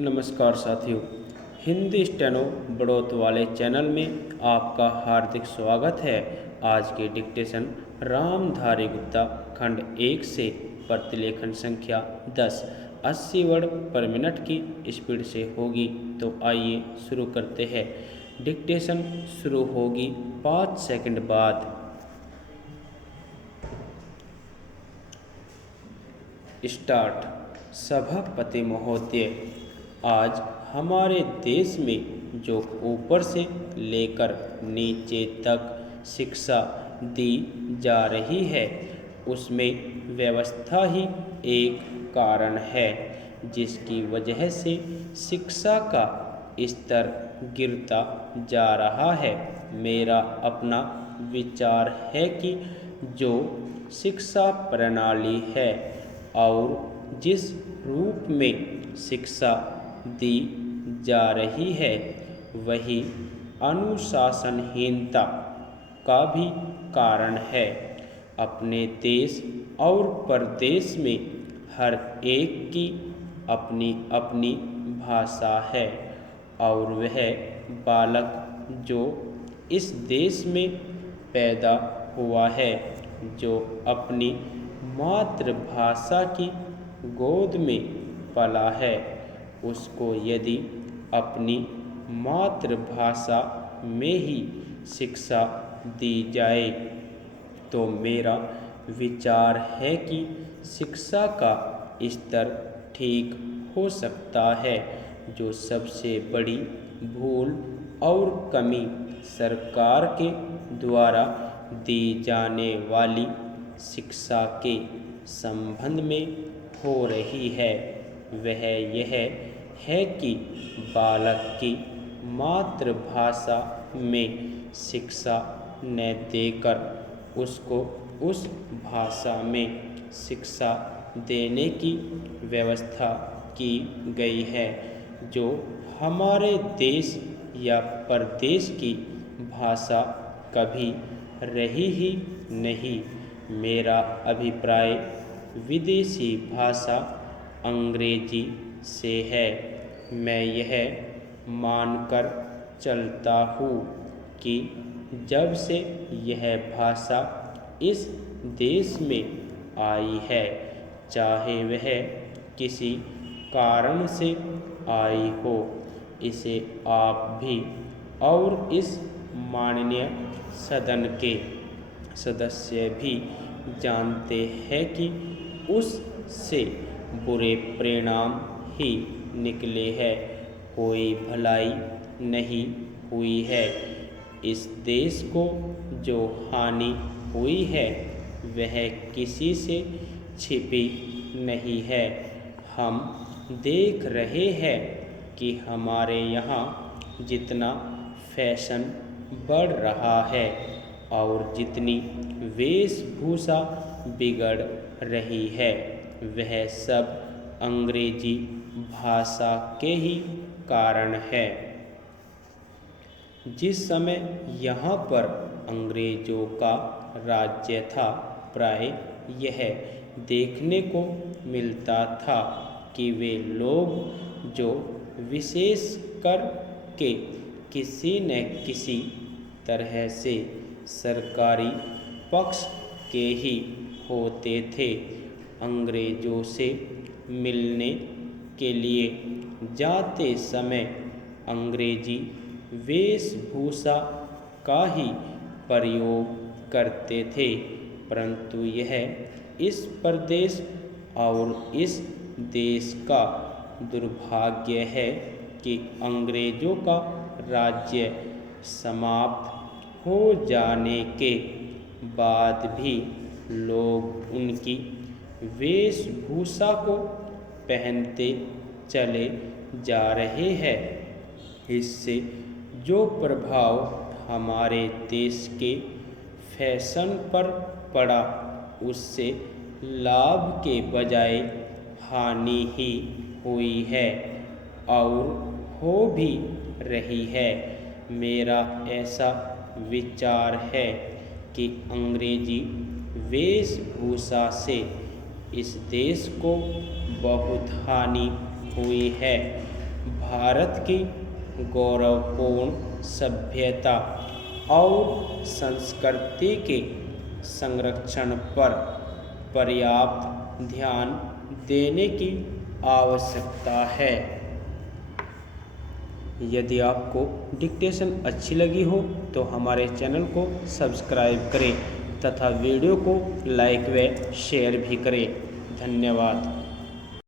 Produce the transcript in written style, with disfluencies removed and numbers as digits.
नमस्कार साथियों, हिंदी स्टेनो बढ़ोत वाले चैनल में आपका हार्दिक स्वागत है। आज के डिक्टेशन रामधारी गुप्ता खंड 1 से प्रतिलेखन संख्या 10 80 वर्ड पर मिनट की स्पीड से होगी। तो आइए शुरू करते हैं। डिक्टेशन शुरू होगी 5 सेकंड बाद। स्टार्ट। सभापति महोदय, आज हमारे देश में जो ऊपर से लेकर नीचे तक शिक्षा दी जा रही है, उसमें व्यवस्था ही एक कारण है, जिसकी वजह से शिक्षा का स्तर गिरता जा रहा है। मेरा अपना विचार है कि जो शिक्षा प्रणाली है और जिस रूप में शिक्षा दी जा रही है, वही अनुशासनहीनता का भी कारण है। अपने देश और परदेश में हर एक की अपनी अपनी भाषा है और वह बालक जो इस देश में पैदा हुआ है, जो अपनी मातृभाषा की गोद में पला है, उसको यदि अपनी मातृभाषा में ही शिक्षा दी जाए तो मेरा विचार है कि शिक्षा का स्तर ठीक हो सकता है। जो सबसे बड़ी भूल और कमी सरकार के द्वारा दी जाने वाली शिक्षा के संबंध में हो रही है, वह यह है कि बालक की मातृभाषा में शिक्षा न देकर उसको उस भाषा में शिक्षा देने की व्यवस्था की गई है, जो हमारे देश या प्रदेश की भाषा कभी रही ही नहीं। मेरा अभिप्राय विदेशी भाषा अंग्रेजी से है। मैं यह मानकर चलता हूँ कि जब से यह भाषा इस देश में आई है, चाहे वह किसी कारण से आई हो, इसे आप भी और इस माननीय सदन के सदस्य भी जानते हैं कि उससे बुरे परिणाम ही निकले हैं। कोई भलाई नहीं हुई है। इस देश को जो हानि हुई है, वह किसी से छिपी नहीं है। हम देख रहे हैं कि हमारे यहाँ जितना फैशन बढ़ रहा है और जितनी वेशभूषा बिगड़ रही है, वह सब अंग्रेजी भाषा के ही कारण है। जिस समय यहाँ पर अंग्रेजों का राज्य था, प्राय यह देखने को मिलता था कि वे लोग जो विशेष कर के किसी न किसी तरह से सरकारी पक्ष के ही होते थे, अंग्रेजों से मिलने के लिए जाते समय अंग्रेजी वेशभूषा का ही प्रयोग करते थे। परंतु यह इस प्रदेश और इस देश का दुर्भाग्य है कि अंग्रेजों का राज्य समाप्त हो जाने के बाद भी लोग उनकी वेशभूषा को पहनते चले जा रहे हैं। इससे जो प्रभाव हमारे देश के फैशन पर पड़ा, उससे लाभ के बजाय हानि ही हुई है और हो भी रही है। मेरा ऐसा विचार है कि अंग्रेजी वेशभूषा से इस देश को बहुत हानि हुई है। भारत की गौरवपूर्ण सभ्यता और संस्कृति के संरक्षण पर पर्याप्त ध्यान देने की आवश्यकता है। यदि आपको डिक्टेशन अच्छी लगी हो तो हमारे चैनल को सब्सक्राइब करें तथा वीडियो को लाइक व शेयर भी करें। धन्यवाद।